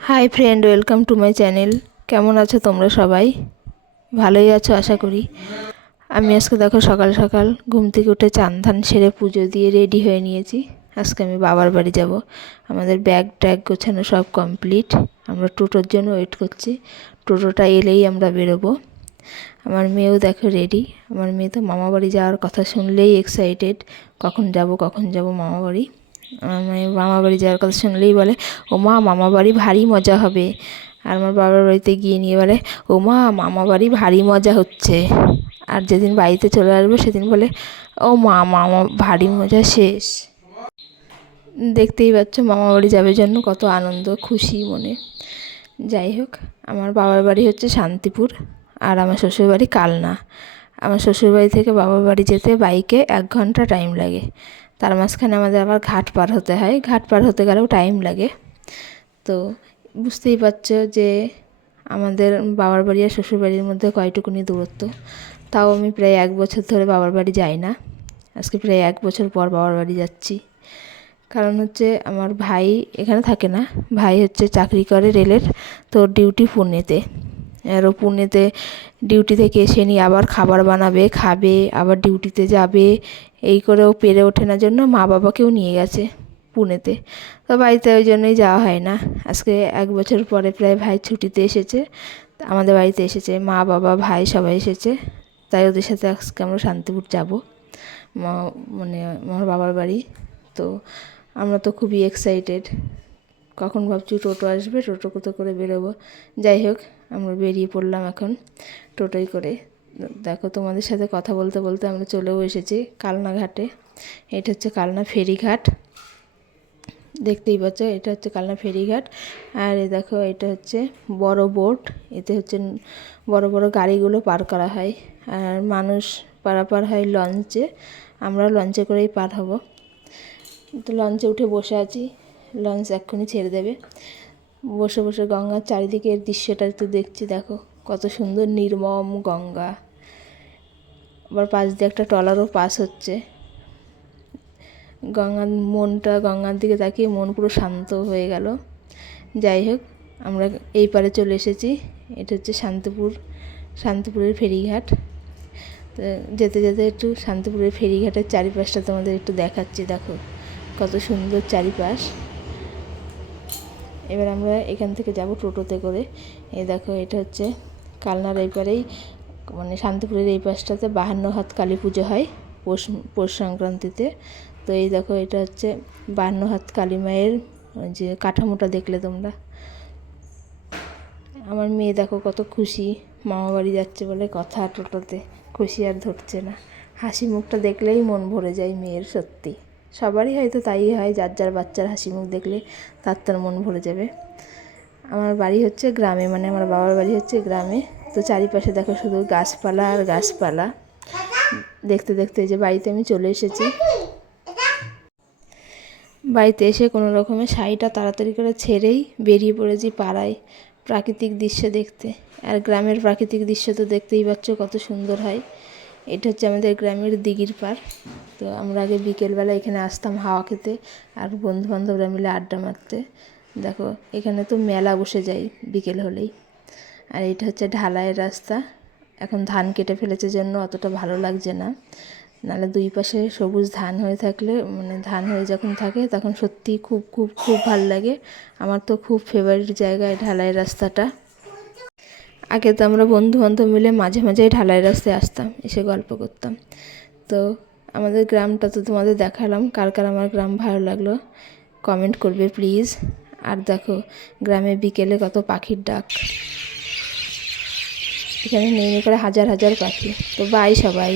Hi friend welcome to my channel কেমন আছো তোমরা সবাই? ভালোই আছো, আশা করি। আমি আজকে দেখো সকাল সকাল ঘুম থেকে উঠে চান ধান সেরে পুজো দিয়ে রেডি হয়ে নিয়েছি। আজকে আমি বাবার বাড়ি যাব। আমাদের ব্যাগ ট্যাগ গোছানো সব কমপ্লিট আমরা টোটোর জন্য ওয়েট করছি। টোটোটা এলেই আমরা বেরোবো। আমার মেয়েও দেখো রেডি আমার মেয়ে তো মামা বাড়ি যাওয়ার কথা শুনলেই এক্সাইটেড কখন যাব কখন যাব মামা বাড়ি মেয়ে মামা বাড়ি যাওয়ার কথা শুনলেই বলে, ও মা, মামা বাড়ি ভারী মজা হবে। আর আমার বাবার বাড়িতে গিয়ে নিয়ে বলে, ও মা, মামা বাড়ি ভারী মজা হচ্ছে। আর যেদিন বাড়িতে চলে আসবে সেদিন বলে, ও মা, মামা ভারী মজা শেষ। দেখতেই পাচ্ছ মামা বাড়ি যাবে জন্য কত আনন্দ, খুশি মনে। যাই হোক, আমার বাবার বাড়ি হচ্ছে শান্তিপুর আর আমার শ্বশুরবাড়ি কালনা। আমার শ্বশুরবাড়ি থেকে বাবার বাড়ি যেতে বাইকে এক ঘণ্টা টাইম লাগে। তার মাঝখানে আমাদের আবার ঘাট পার হতে হয়। ঘাট পার হতে গেলেও টাইম লাগে। তো বুঝতেই পারছ যে আমাদের বাবার বাড়ি আর শ্বশুরবাড়ির মধ্যে কয়টুকুনি দূরত্ব। তাও আমি প্রায় এক বছর ধরে বাবার বাড়ি যাই না। আজকে প্রায় এক বছর পর বাবার বাড়ি যাচ্ছি। কারণ হচ্ছে আমার ভাই এখানে থাকে না। ভাই হচ্ছে চাকরি করে রেলের, তো ডিউটি পুনেতে। আর ও পুনেতে ডিউটি থেকে এসে নিয়ে আবার খাবার বানাবে, খাবে, আবার ডিউটিতে যাবে। এই করেও পেরে ওঠে না জন্য মা বাবাকেও নিয়ে গেছে পুনেতে। তো বাড়িতে ওই জন্যই যাওয়া হয় না। আজকে এক বছর পরে প্রায় ভাই ছুটিতে এসেছে। আমাদের বাড়িতে এসেছে মা, বাবা, ভাই সবাই এসেছে। তাই ওদের সাথে আজকে আমরা শান্তিপুর যাব। মানে আমার বাবার বাড়ি। তো আমরা তো খুবই এক্সাইটেড কখন ভাবছি টোটো আসবে, টোটো কোথাও করে বেরোবো? যাই হোক, আমরা বেরিয়ে পড়লাম এখন টোটোয় করে। দেখো তোমাদের সাথে কথা বলতে বলতে আমরা চলেও এসেছি কালনা ঘাটে এটা হচ্ছে কালনা ফেরিঘাট। দেখতেই পাচ্ছ, এটা হচ্ছে কালনা ফেরিঘাট। আর এ দেখো, এটা হচ্ছে বড় বোট। এতে হচ্ছে বড় বড় গাড়িগুলো পার করা হয়। আর মানুষ পারাপার হয় লঞ্চে। আমরা লঞ্চে করেই পার হব। তো লঞ্চে উঠে বসে আছি। লঞ্চ এক্ষুনি ছেড়ে দেবে। বসে বসে গঙ্গার চারিদিকের দৃশ্যটা একটু দেখছি, দেখো। কত সুন্দর নির্মম গঙ্গা। আবার পাশ দিয়ে একটা ট্রলারও পাস হচ্ছে। গঙ্গার মনটা, গঙ্গার দিকে তাকিয়ে মন পুরো শান্ত হয়ে গেল। যাই হোক, আমরা এই পারে চলে এসেছি। এটা হচ্ছে শান্তিপুর, শান্তিপুরের ফেরিঘাট। যেতে যেতে একটু শান্তিপুরের ফেরিঘাটের চারিপাশটা তোমাদের একটু দেখাচ্ছি, দেখো। কত সুন্দর চারিপাশ। এবার আমরা এখান থেকে যাব টোটোতে করে। এই দেখো, এটা হচ্ছে কালনার এই পারেই মানে শান্তিপুরের এই পাশটাতে বাহান্ন হাত কালী পুজো হয় পৌষ পৌষ সংক্রান্তিতে। তো এই দেখো, এটা হচ্ছে বাহান্ন হাত কালী মায়ের যে কাঠামোটা দেখলে তোমরা। আমার মেয়ে দেখো কত খুশি, মামা বাড়ি যাচ্ছে বলে কথা টোটোতে, খুশি আর ধরছে না। হাসি মুখটা দেখলেই মন ভরে যায় মেয়ের সত্যি। সবারই হয়তো তাই হয়, যার যার বাচ্চার হাসি মুখ দেখলে তার তার মন ভরে যাবে। আমার বাড়ি হচ্ছে গ্রামে মানে আমার বাবার বাড়ি হচ্ছে গ্রামে। তো চারিপাশে দেখো শুধু গাছপালা আর গাছপালা। দেখতে দেখতে যে বাড়িতে আমি চলে এসেছি। বাড়িতে এসে কোনো রকমের শাড়িটা তাড়াতাড়ি করে ছেড়েই বেরিয়ে পড়েছি পাড়ায় প্রাকৃতিক দৃশ্য দেখতে। আর গ্রামের প্রাকৃতিক দৃশ্য তো দেখতেই পাচ্ছ কত সুন্দর হয়। এটা হচ্ছে আমাদের গ্রামের দিঘির পাড়। তো আমরা আগে বিকেলবেলা এখানে আসতাম হাওয়া খেতে আর বন্ধু বান্ধবরা মিলে আড্ডা মারতে। দেখো, এখানে তো মেলা বসে যায় বিকেল হলেই। আর এটা হচ্ছে ঢালাইয়ের রাস্তা। এখন ধান কেটে ফেলেছে জন্য অতটা ভালো লাগছে না। নাহলে দুই পাশে সবুজ ধান হয়ে থাকলে মানে ধান হয়ে যখন থাকে তখন সত্যি খুব খুব খুব ভালো লাগে। আমার তো খুব ফেভারিট জায়গায় ঢালাই রাস্তাটা। আগে তো আমরা বন্ধু বান্ধব মিলে মাঝে মাঝেই ঢালাই রাস্তায় আসতাম, এসে গল্প করতাম। তো আমাদের গ্রামটা তো তোমাদের দেখালাম, কার কার আমার গ্রাম ভালো লাগল কমেন্ট করবে প্লিজ আর দেখো, গ্রামে বিকেলে কত পাখির ডাক। এখানে নেই করে হাজার হাজার পাখি। তো বাই সবাই।